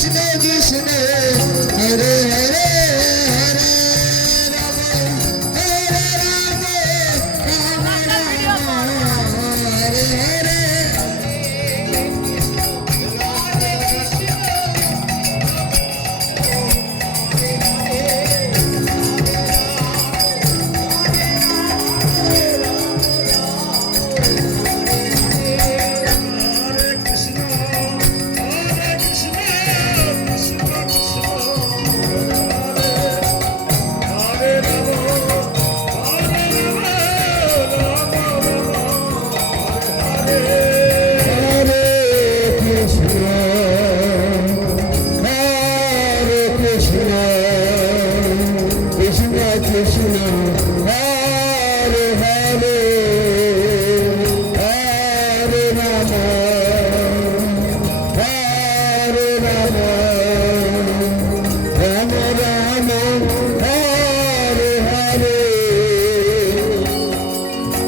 Krishna Krishna Krishna Hare Hare Hare Rama Rama Rama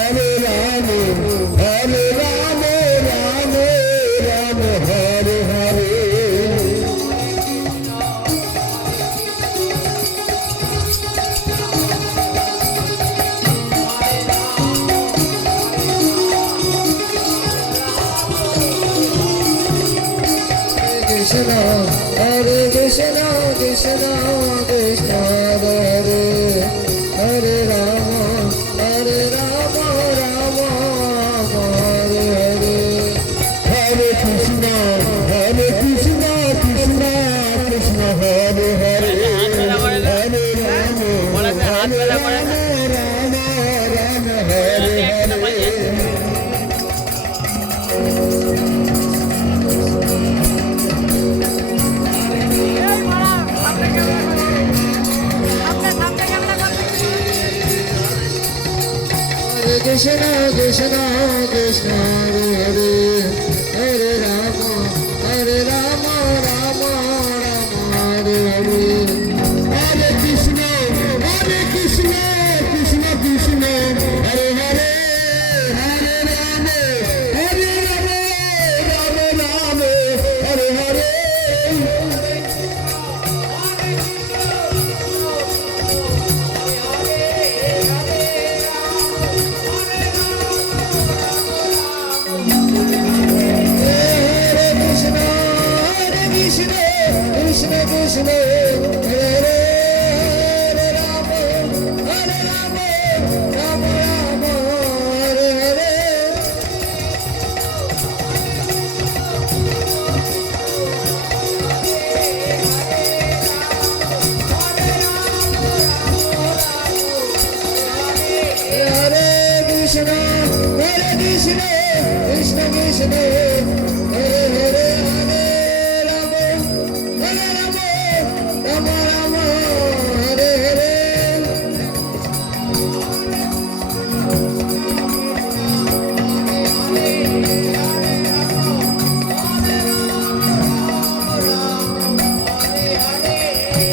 Hare Hare Hare Krishna Krishna Krishna Hare Hare Hare Rama Hare Rama Rama Rama Hare Hare Krishna Krishna Hare Hare Rama Hare Rama Rama Rama Hare Hare Hare Krishna Krishna Krishna Hare Hare Rama Rama Hare Hare Hare Krishna Krishna Krishna Hare Hare Hare Rama Rama Rama Hare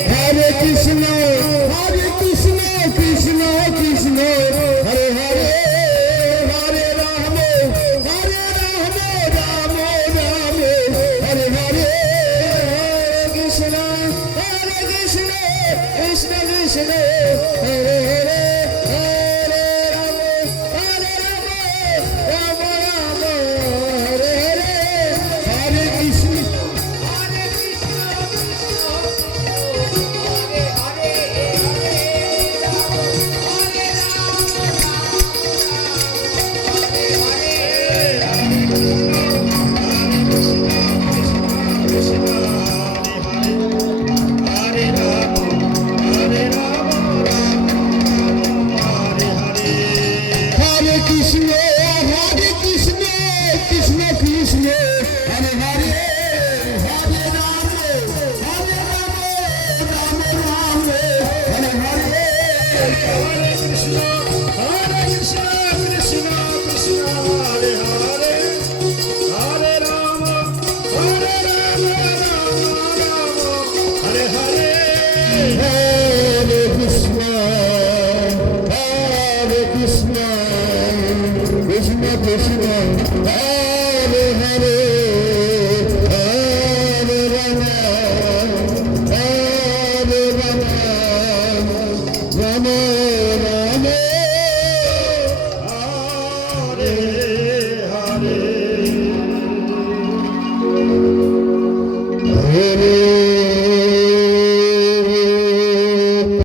Hare Krishna Krishna Krishna Hare Hare Hare Rama Rama Rama Hare Hare Hare Krishna Krishna Krishna Hare Hare Hare Rama Rama Rama Hare Hare Hare Krishna Krishna Krishna Hare Hare Hare Rama Rama Rama Hare Hare Hare Krishna Rama